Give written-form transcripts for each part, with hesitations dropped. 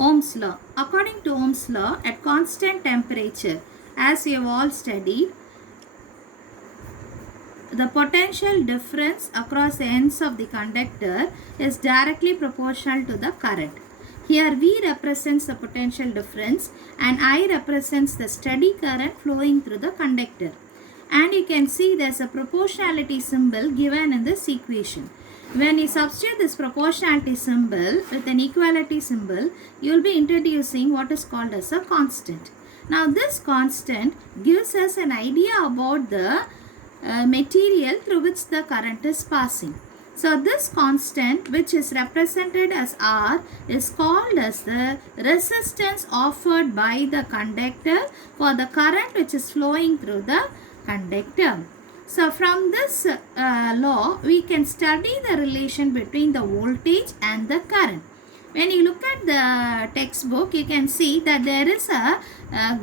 Ohm's law. According to Ohm's law, at constant temperature, as we have all studied, the potential difference across the ends of the conductor is directly proportional to the current. Here V represents the potential difference and I represents the steady current flowing through the conductor. And you can see there's a proportionality symbol given in this equation. When you substitute this proportionality symbol with an equality symbol, you will be introducing what is called as a constant. Now this constant gives us an idea about the material through which the current is passing. So this constant, which is represented as R, is called as the resistance offered by the conductor for the current which is flowing through the conductor. So from this law, we can study the relation between the voltage and the current. When you look at the textbook, you can see that there is a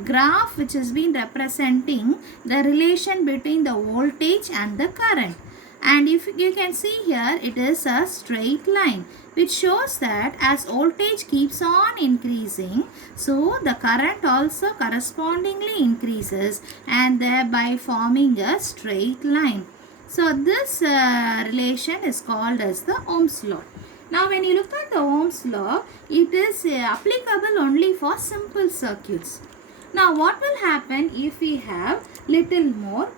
graph which has been representing the relation between the voltage and the current. And if you can see here, it is a straight line which shows that as voltage keeps on increasing, so the current also correspondingly increases and thereby forming a straight line. So this relation is called as the Ohm's law. Now when you look at the Ohm's law, it is applicable only for simple circuits. Now what will happen if we have little more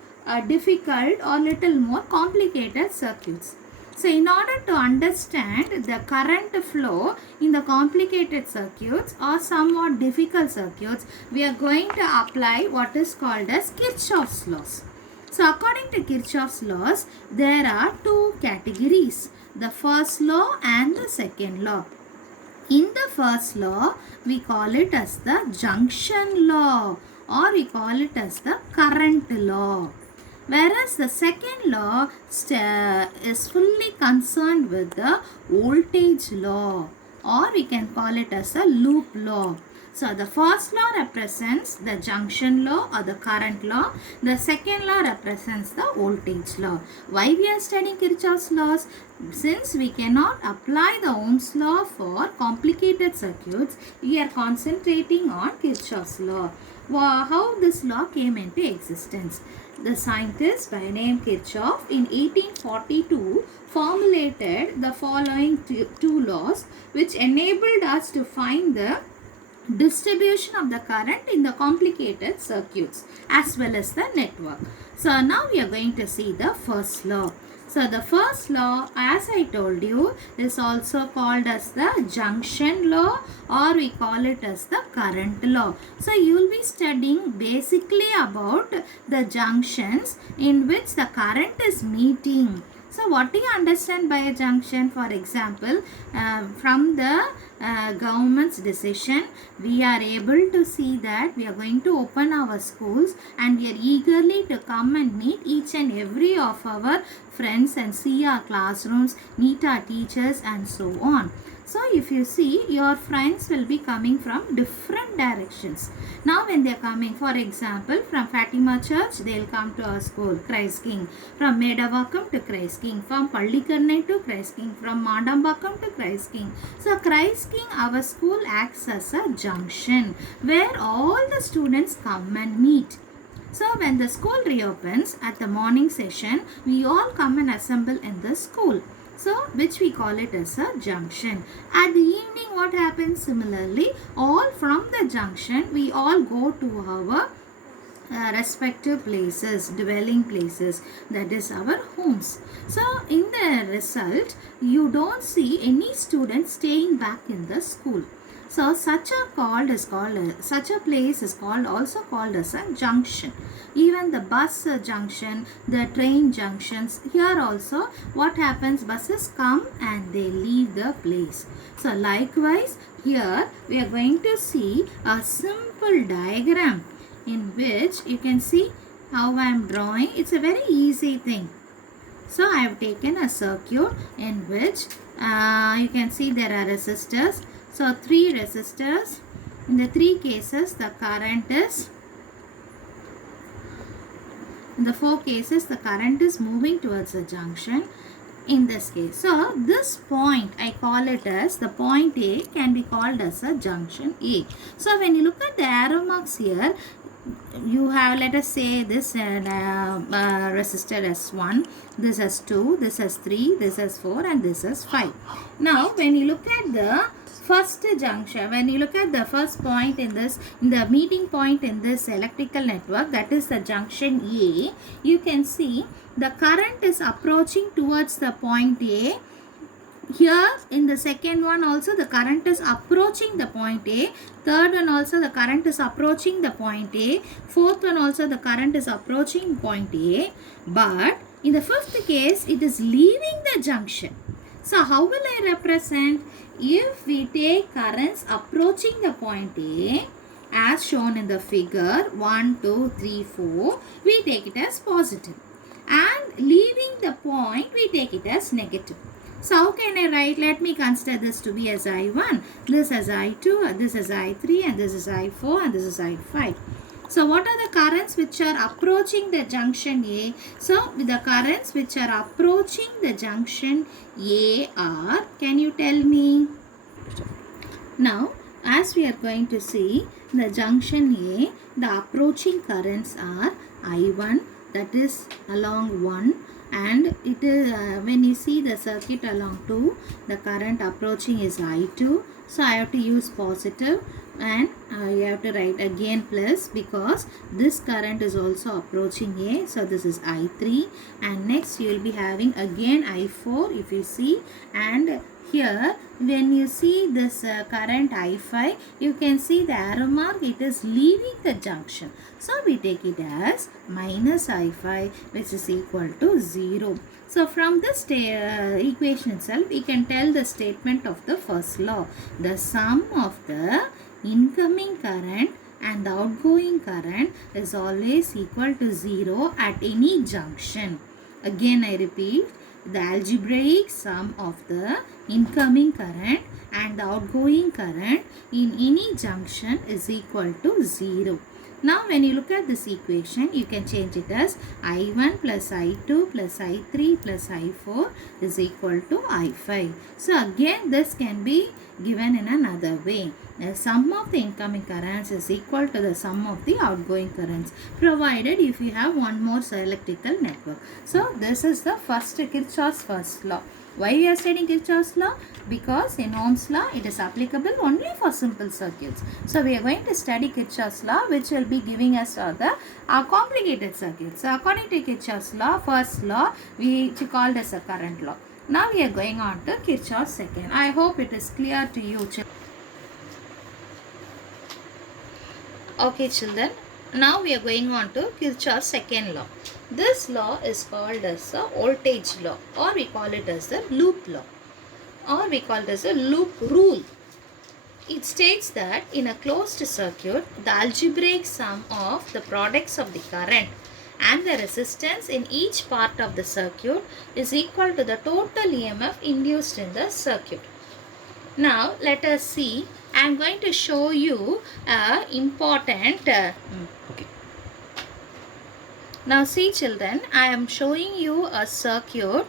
difficult or little more complicated circuits? So in order to understand the current flow in the complicated circuits or somewhat difficult circuits, we are going to apply what is called as Kirchhoff's laws. So according to Kirchhoff's laws, there are two categories, the first law and the second law. In the first law, we call it as the junction law or we call it as the current law. Whereas the second law is fully concerned with the voltage law or we can call it as a loop law. So the first law represents the junction law or the current law. The second law represents the voltage law. Why we are studying Kirchhoff's laws? Since we cannot apply the Ohm's law for complicated circuits, we are concentrating on Kirchhoff's law. How this law came into existence? The scientist by name Kirchhoff in 1842 formulated the following two laws which enabled us to find the distribution of the current in the complicated circuits as well as the network. So now we are going to see the first law. So the first law, as I told you, is also called as the junction law or we call it as the current law. So you will be studying basically about the junctions in which the current is meeting. So what do you understand by a junction? For example, from the government's decision, we are able to see that we are going to open our schools and we are eagerly to come and meet each and every of our friends and see our classrooms, meet our teachers and so on. So if you see, your friends will be coming from different directions. Now when they are coming, for example, from Fatima Church, they will come to our school, Christ King. From Medavakkam to Christ King. From Pallikarnai to Christ King. From Mandambakkam to Christ King. So Christ King, our school acts as a junction where all the students come and meet. So when the school reopens at the morning session, we all come and assemble in the school. So which we call it as a junction. At the evening what happens? Similarly, all from the junction we all go to our respective places, dwelling places, that is our homes. So in the result, you don't see any students staying back in the school. So such a place is also called as a junction. Even the bus junction, the train junctions, here also what happens, buses come and they leave the place. So likewise here we are going to see a simple diagram in which you can see how I am drawing. It's a very easy thing. So I have taken a circuit in which you can see there are resistors. So 3 resistors. In the 3 cases the current is, in the 4 cases the current is moving towards the junction. in this case. So this point, I call it as the point A can be called as a junction A. So when you look at the arrow marks here, you have, let us say, this resistor as 1, this as 2, this as 3, this as 4, and this as 5. Now when you look at the first junction, when you look at the first point in this, the meeting point in this electrical network, that is the junction A, you can see the current is approaching towards the point A. Here in the second one also the current is approaching the point A. Third one also the current is approaching the point A. Fourth one also the current is approaching point A. But in the fifth case it is leaving the junction. So how will I represent? If we take currents approaching the point A as shown in the figure 1, 2, 3, 4, we take it as positive. And leaving the point we take it as negative. So how can I write? Let me consider this to be as I1, this as I2, this as I3, and this is I4, and this is I5. So what are the currents which are approaching the junction A? So the currents which are approaching the junction A are, can you tell me? Now as we are going to see the junction A, the approaching currents are I1, that is along 1, and it is when you see the circuit along 2, the current approaching is I2. So I have to use positive, and you have to write again plus, because this current is also approaching A. So this is I3, and next you will be having again I4 if you see, and here when you see this current I5, you can see the arrow mark, it is leaving the junction. So we take it as minus I5, which is equal to 0. So from this equation itself, we can tell the statement of the first law. The sum of the incoming current and the outgoing current is always equal to 0 at any junction. Again I repeat, the algebraic sum of the incoming current and the outgoing current in any junction is equal to 0. Now when you look at this equation, you can change it as I1 plus I2 plus I3 plus I4 is equal to I5. So again this can be given in another way. The sum of the incoming currents is equal to the sum of the outgoing currents, provided if you have one more electrical network. So this is the first Kirchhoff's first law. Why we are studying Kirchhoff's law? Because in Ohm's law it is applicable only for simple circuits. So we are going to study Kirchhoff's law, which will be giving us the complicated circuits. So according to Kirchhoff's law, first law which called as a current law. Now we are going on to Kirchhoff's second. I hope it is clear to you, children. Okay children, now we are going on to Kirchhoff's second law. This law is called as a voltage law, or we call it as the loop law, or we call it as a loop rule. It states that in a closed circuit, the algebraic sum of the products of the current and the resistance in each part of the circuit is equal to the total EMF induced in the circuit. Now let us see. I am going to show you important okay. Now see children, I am showing you a circuit.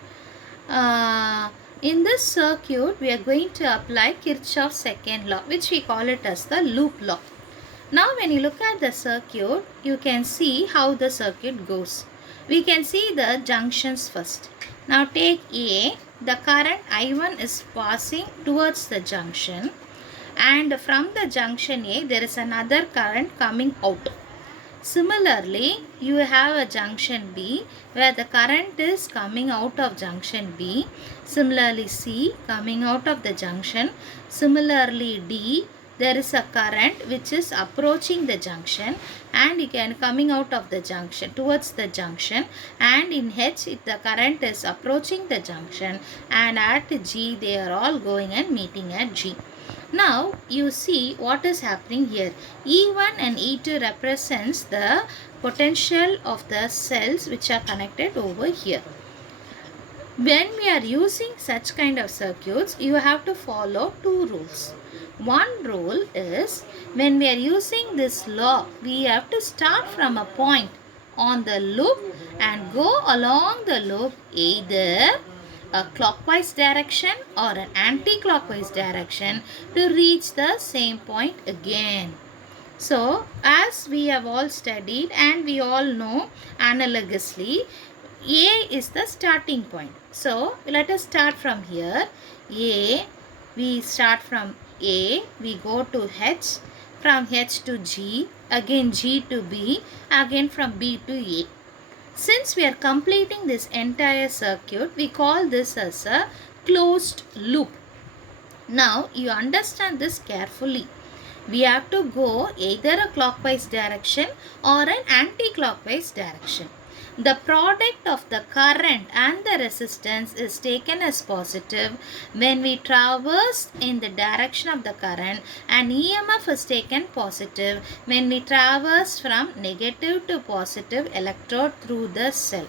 In this circuit we are going to apply Kirchhoff's second law, which we call it as the loop law. Now when you look at the circuit, you can see how the circuit goes. We can see the junctions first. Now take A, the current I1 is passing towards the junction, and from the junction A there is another current coming out. Similarly, you have a junction B where the current is coming out of junction B. Similarly, C coming out of the junction. Similarly, D, there is a current which is approaching the junction, and again coming out of the junction towards the junction, and in H the current is approaching the junction, and at G they are all going and meeting at G. Now you see what is happening here. E1 and E2 represents the potential of the cells which are connected over here. When we are using such kind of circuits, you have to follow two rules. One rule is, when we are using this law, we have to start from a point on the loop and go along the loop either a clockwise direction or an anti-clockwise direction to reach the same point again. So, as we have all studied and we all know analogously, A is the starting point. So, let us start from here. A, we start from A, we go to H, from H to G, again G to B, again from B to A. Since we are completing this entire circuit, we call this as a closed loop. Now, you understand this carefully. We have to go either a clockwise direction or an anti-clockwise direction. The product of the current and the resistance is taken as positive when we traverse in the direction of the current, and EMF is taken positive when we traverse from negative to positive electrode through the cell.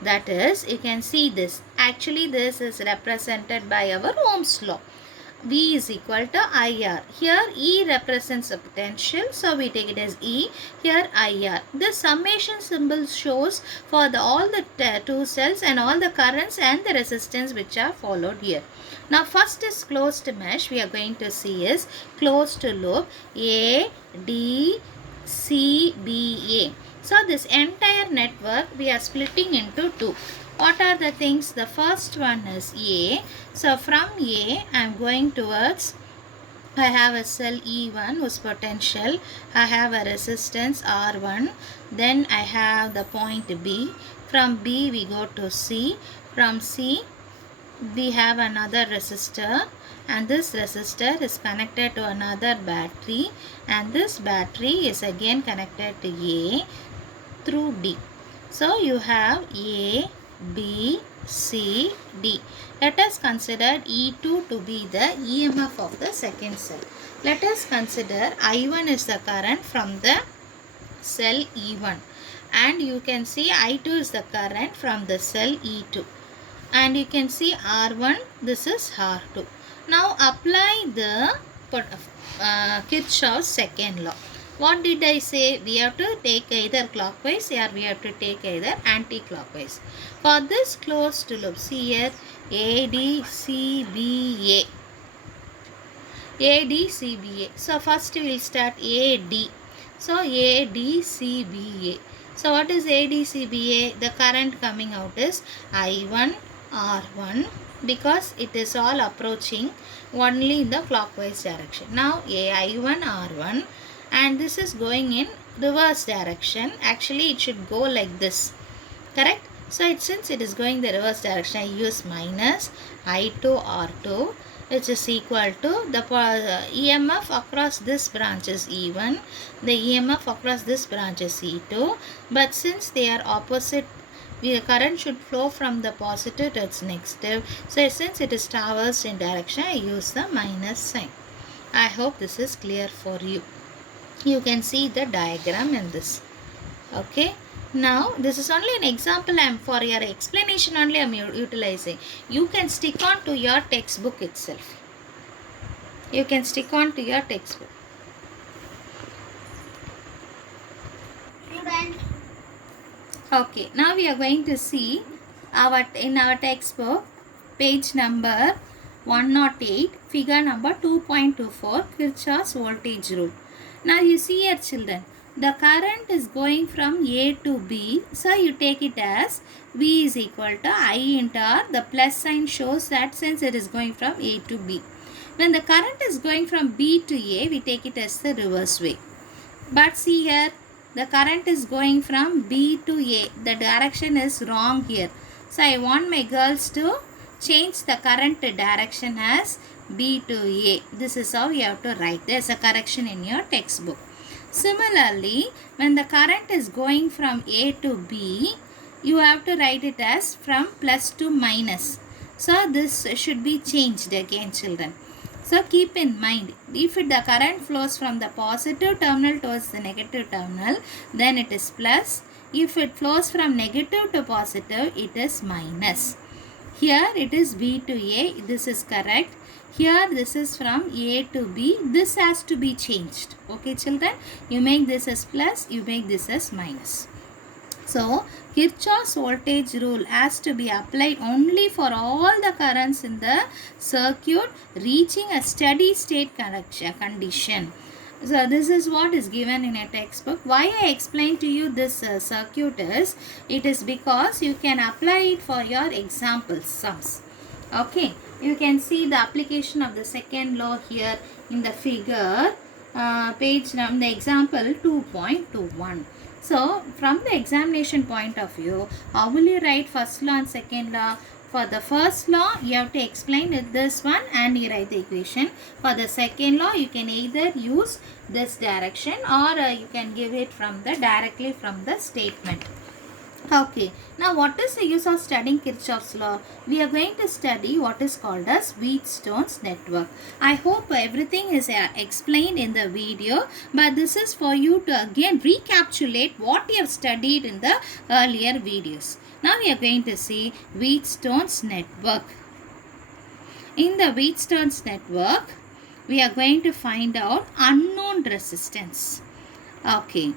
That is, you can see this. Actually, this is represented by our Ohm's law. V is equal to IR. Here E represents the potential, so we take it as E. Here IR. The summation symbol shows for all the two cells and all the currents and the resistance which are followed here. Now first is closed mesh. We are going to see is closed loop A, D, C, B, A. So this entire network we are splitting into two. What are the things? The first one is A. So from A, I am going towards, I have a cell E1 whose potential, I have a resistance R1, then I have the point B. From B we go to C. From C we have another resistor, and this resistor is connected to another battery, and this battery is again connected to A through D. So you have A, B, C, D. Let us consider E2 to be the EMF of the second cell. Let us consider I1 is the current from the cell E1, and you can see I2 is the current from the cell E2, and you can see R1, this is R2. Now apply the Kirchhoff's second law. What did I say? We have to take either clockwise or we have to take either anti-clockwise. For this closed loop, see here ADCBA. ADCBA. So first we will start AD. So ADCBA. So what is ADCBA? The current coming out is I1 R1, because it is all approaching only in the clockwise direction. Now I1 R1, and this is going in reverse direction. Actually it should go like this, correct? So since it is going the reverse direction, I use minus I2 R2, which is equal to the EMF across this branch is E1, the EMF across this branch is E2, but since they are opposite, the current should flow from the positive to its negative. So since it is traversed in direction, I use the minus sign. I hope this is clear for you. You can see the diagram in this. Okay. Now this is only an example. For your explanation only I am utilizing. You can stick on to your textbook itself. You can stick on to your textbook. Okay. Now we are going to see in our textbook page number 108, figure number 2.24, Kirchhoff's voltage rule. Now you see here children, the current is going from A to B. So you take it as V is equal to I into R. The plus sign shows that since it is going from A to B. When the current is going from B to A, we take it as the reverse way. But see here, the current is going from B to A. The direction is wrong here. So I want my girls to change the current direction as B to A. This is how you have to write. There is a correction in your textbook. Similarly, when the current is going from A to B, you have to write it as from plus to minus. So this should be changed again children. So keep in mind, if the current flows from the positive terminal towards the negative terminal, then it is plus. If it flows from negative to positive, it is minus. Here it is B to A, this is correct. Here this is from A to B, this has to be changed. Okay children, you make this as plus, you make this as minus. So, Kirchhoff's voltage rule has to be applied only for all the currents in the circuit reaching a steady state condition. So, this is what is given in a textbook. Why I explain to you this circuit is, it is because you can apply it for your example sums. Okay, you can see the application of the second law here in the figure, page the example 2.21. So, from the examination point of view, how will you write first law and second law? For the first law, you have to explain it this one and you write the equation. For the second law, you can either use this direction or you can give it directly from the statement. Okay, now what is the use of studying Kirchhoff's law? We are going to study what is called as Wheatstone's network. I hope everything is explained in the video, but this is for you to again recapitulate what you have studied in the earlier videos. Now we are going to see Wheatstone's network. In the Wheatstone's network, we are going to find out unknown resistance. Okay.